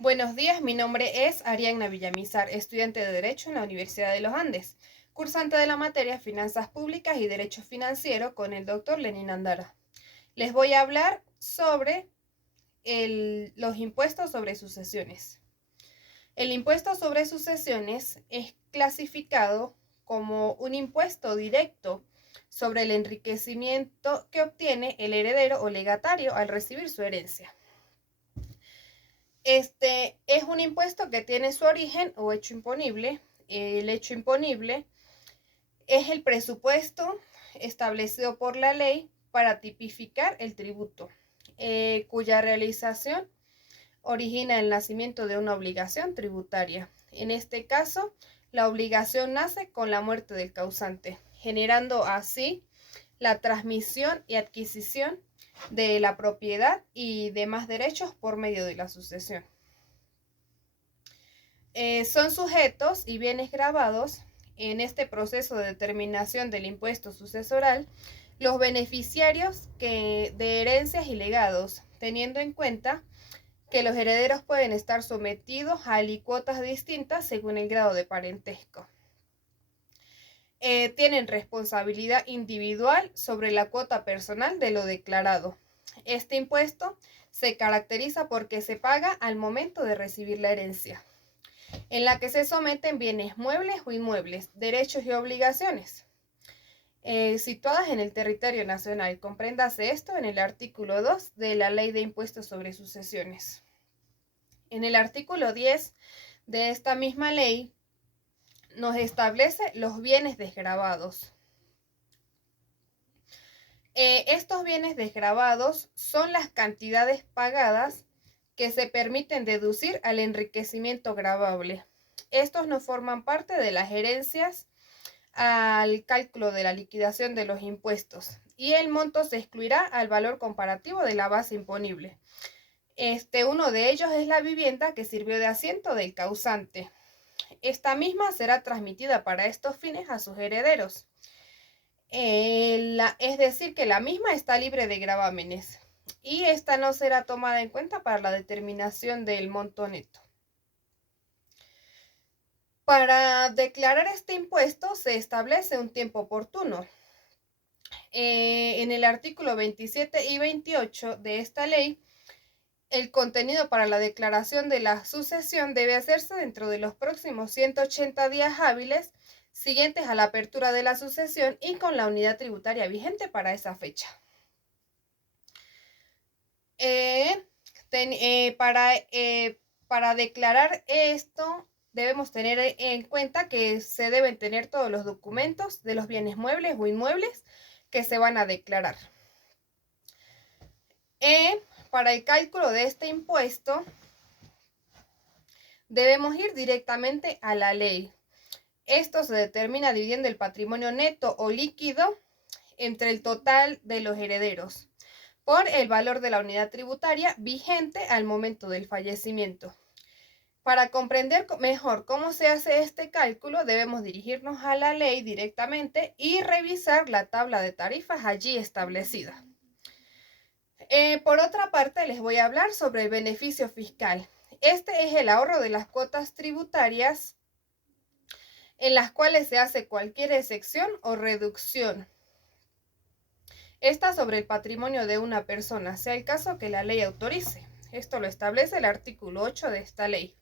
Buenos días, mi nombre es Arianna Villamizar, estudiante de Derecho en la Universidad de los Andes, cursante de la materia Finanzas Públicas y Derecho Financiero con el doctor Lenín Andara. Les voy a hablar sobre los impuestos sobre sucesiones. El impuesto sobre sucesiones es clasificado como un impuesto directo sobre el enriquecimiento que obtiene el heredero o legatario al recibir su herencia. Este es un impuesto que tiene su origen o hecho imponible. El hecho imponible es el presupuesto establecido por la ley para tipificar el tributo, cuya realización origina el nacimiento de una obligación tributaria. En este caso, la obligación nace con la muerte del causante, generando así la transmisión y adquisición de la propiedad y demás derechos por medio de la sucesión. Son sujetos y bienes gravados en este proceso de determinación del impuesto sucesoral los beneficiarios de herencias y legados, teniendo en cuenta que los herederos pueden estar sometidos a alícuotas distintas según el grado de parentesco. Tienen responsabilidad individual sobre la cuota personal de lo declarado. Este impuesto se caracteriza porque se paga al momento de recibir la herencia, en la que se someten bienes muebles o inmuebles, derechos y obligaciones, situadas en el territorio nacional. Compréndase esto en el artículo 2 de la Ley de Impuestos sobre Sucesiones. En el artículo 10 de esta misma ley nos establece los bienes desgravados. Estos bienes desgravados son las cantidades pagadas que se permiten deducir al enriquecimiento gravable. Estos no forman parte de las herencias al cálculo de la liquidación de los impuestos y el monto se excluirá al valor comparativo de la base imponible. Uno de ellos es la vivienda que sirvió de asiento del causante. Esta misma será transmitida para estos fines a sus herederos. Es decir, que la misma está libre de gravámenes y esta no será tomada en cuenta para la determinación del monto neto. Para declarar este impuesto se establece un tiempo oportuno. En el artículo 27 y 28 de esta ley, el contenido para la declaración de la sucesión debe hacerse dentro de los próximos 180 días hábiles siguientes a la apertura de la sucesión y con la unidad tributaria vigente para esa fecha. Para declarar esto debemos tener en cuenta que se deben tener todos los documentos de los bienes muebles o inmuebles que se van a declarar. Para el cálculo de este impuesto debemos ir directamente a la ley. Esto se determina dividiendo el patrimonio neto o líquido entre el total de los herederos por el valor de la unidad tributaria vigente al momento del fallecimiento. Para comprender mejor cómo se hace este cálculo, debemos dirigirnos a la ley directamente y revisar la tabla de tarifas allí establecida. Por otra parte, les voy a hablar sobre el beneficio fiscal. Este es el ahorro de las cuotas tributarias en las cuales se hace cualquier excepción o reducción. Esta sobre el patrimonio de una persona, sea el caso que la ley autorice. Esto lo establece el artículo 8 de esta ley.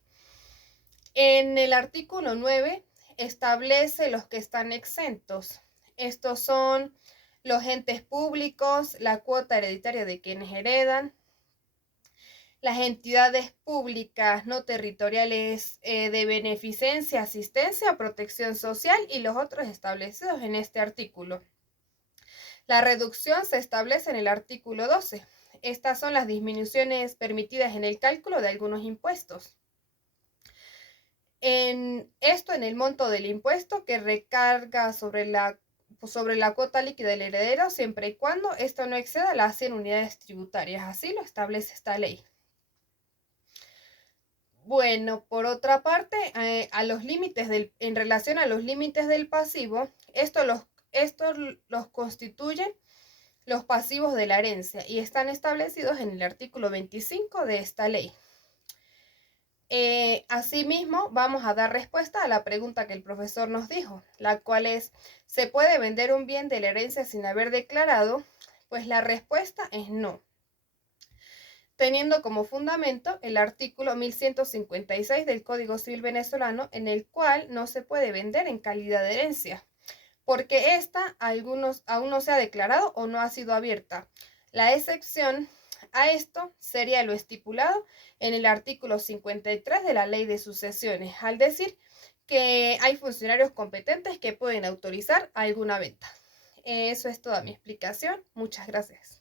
En el artículo 9 establece los que están exentos. Estos son los entes públicos, la cuota hereditaria de quienes heredan, las entidades públicas no territoriales de beneficencia, asistencia, protección social y los otros establecidos en este artículo. La reducción se establece en el artículo 12. Estas son las disminuciones permitidas en el cálculo de algunos impuestos. En el monto del impuesto que recarga sobre la cuota líquida del heredero, siempre y cuando esto no exceda las 100 unidades tributarias. Así lo establece esta ley. Bueno, por otra parte, en relación a los límites del pasivo, estos los constituyen los pasivos de la herencia y están establecidos en el artículo 25 de esta ley. Asimismo, vamos a dar respuesta a la pregunta que el profesor nos dijo, la cual es, ¿se puede vender un bien de la herencia sin haber declarado? Pues la respuesta es no, teniendo como fundamento el artículo 1156 del Código Civil venezolano, en el cual no se puede vender en calidad de herencia, porque ésta aún no se ha declarado o no ha sido abierta. La excepción a esto sería lo estipulado en el artículo 53 de la Ley de Sucesiones, al decir que hay funcionarios competentes que pueden autorizar alguna venta. Eso es toda mi explicación. Muchas gracias.